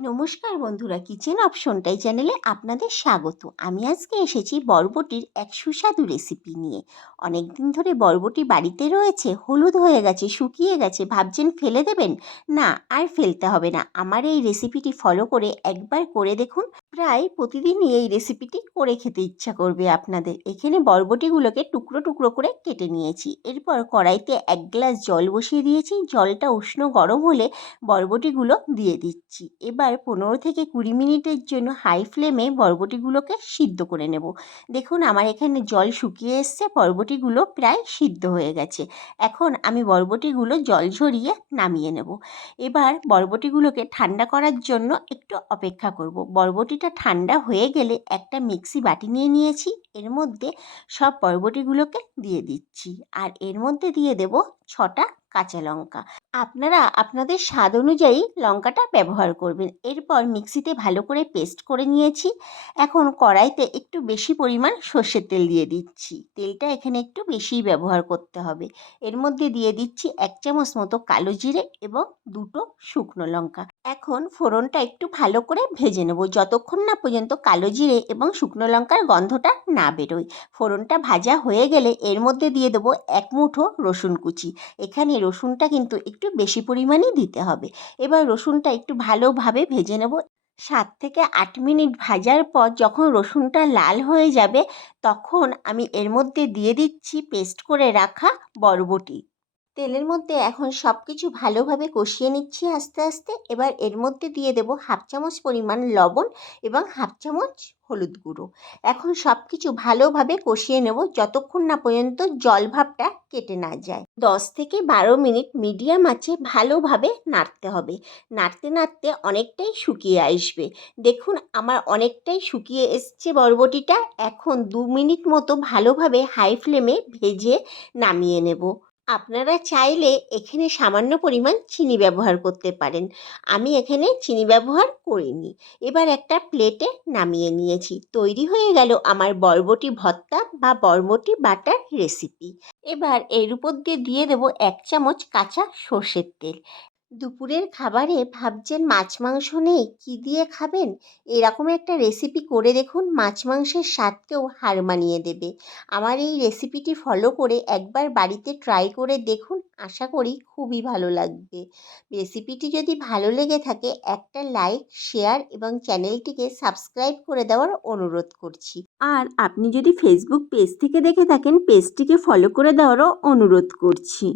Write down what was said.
নমস্কার বন্ধুরা, কিচেন অপশনটাই চ্যানেলে আপনাদের স্বাগত। আমি আজকে এসেছি বরবটির এক সুস্বাদু রেসিপি নিয়ে। অনেক দিন ধরে বরবটি বাড়িতে রয়েছে, হলুদ হয়ে গেছে, শুকিয়ে গেছে, ভাবছেন ফেলে দেবেন? না, আর ফেলতে হবে না। আমার এই রেসিপিটি ফলো করে একবার করে দেখুন। প্রায় প্রতিদিনই এই রেসিপিটি করে খেতে ইচ্ছা করবে আপনাদের। এখানে বরবটিগুলোকে টুকরো টুকরো করে কেটে নিয়েছি। এরপর কড়াইতে 1 গ্লাস জল বসিয়ে দিয়েছি। জলটা উষ্ণ গরম হলে বরবটিগুলো দিয়ে দিচ্ছি। এবার 15 থেকে 20 মিনিটের জন্য হাই ফ্লেমে বরবটিগুলোকে সিদ্ধ করে নেব। দেখুন আমার এখানে জল শুকিয়ে এসছে, বরবটিগুলো প্রায় সিদ্ধ হয়ে গেছে। এখন আমি বরবটিগুলো জল ঝরিয়ে নামিয়ে নেব। এবার বরবটিগুলোকে ঠান্ডা করার জন্য একটু অপেক্ষা করব। বরবটিটা ঠান্ডা হয়ে গেলে একটা মিক্সি বাটি নিয়ে নিয়েছি। এর মধ্যে সব বরবটিগুলোকে দিয়ে দিচ্ছি, আর এর মধ্যে দিয়ে দেব 6টা কাঁচা লঙ্কা। আপনারা আপনাদের স্বাদ অনুযায়ী লঙ্কাটা ব্যবহার করবেন। এরপর মিক্সিতে ভালো করে পেস্ট করে নিয়েছি। এখন কড়াইতে একটু বেশি পরিমাণ সর্ষের তেল দিয়ে দিচ্ছি। তেলটা এখানে একটু বেশিই ব্যবহার করতে হবে। এর মধ্যে দিয়ে দিচ্ছি 1 চামচ মতো কালো জিরে এবং 2টো শুকনো লঙ্কা। এখন ফোড়নটা একটু ভালো করে ভেজে নেব, যতক্ষণ না পর্যন্ত কালো জিরে এবং শুকনো লঙ্কার গন্ধটা না বেরোয়। ফোড়নটা ভাজা হয়ে গেলে এর মধ্যে দিয়ে দেবো 1 মুঠো রসুন কুচি। এখানে রসুনটা কিন্তু একটু বেশি পরিমাণেই দিতে হবে। এবার রসুনটা একটু ভালোভাবে ভেজে নেব। 7 থেকে 8 মিনিট ভাজার পর যখন রসুনটা লাল হয়ে যাবে, তখন আমি এর মধ্যে দিয়ে দিচ্ছি পেস্ট করে রাখা বরবটি। তেলের মধ্যে এখন সব কিছু ভালোভাবে কষিয়ে নিচ্ছি আস্তে আস্তে। এবার এর মধ্যে দিয়ে দেবো 1/2 চামচ পরিমাণ লবণ এবং 1/2 চামচ হলুদ গুঁড়ো। এখন সব কিছু ভালোভাবে কষিয়ে নেব যতক্ষণ না পর্যন্ত জল ভাবটা কেটে না যায়। 10 থেকে 12 মিনিট মিডিয়াম আঁচে ভালোভাবে নাড়তে হবে। নাড়তে নাড়তে অনেকটাই শুকিয়ে আসবে। দেখুন আমার অনেকটাই শুকিয়ে এসছে বরবটিটা। এখন 2 মিনিট মতো ভালোভাবে হাই ফ্লেমে ভেজে নামিয়ে নেব। আপনারা চাইলে এখানে সামান্য পরিমাণ চিনি ব্যবহার করতে পারেন। আমি এখানে চিনি ব্যবহার করিনি। এবার একটা প্লেটে নামিয়ে নিয়েছি। তৈরি হয়ে গেল আমার বরবটি ভর্তা বা বরবটি বাটার রেসিপি। এবার এর উপর দিয়ে দিয়ে দেবো 1 চামচ কাঁচা সর্ষের তেল। দুপুরের খাবারে ভাবছেন মাছ মাংস নেই, কী দিয়ে খাবেন? এরকম একটা রেসিপি করে দেখুন, মাছ মাংসের স্বাদকেও হার মানিয়ে দেবে। আমার এই রেসিপিটি ফলো করে একবার বাড়িতে ট্রাই করে দেখুন, আশা করি খুবই ভালো লাগবে। রেসিপিটি যদি ভালো লেগে থাকে একটা লাইক, শেয়ার এবং চ্যানেলটিকে সাবস্ক্রাইব করে দেওয়ার অনুরোধ করছি। আর আপনি যদি ফেসবুক পেজ থেকে দেখে থাকেন, পেজটিকে ফলো করে দেওয়ারও অনুরোধ করছি।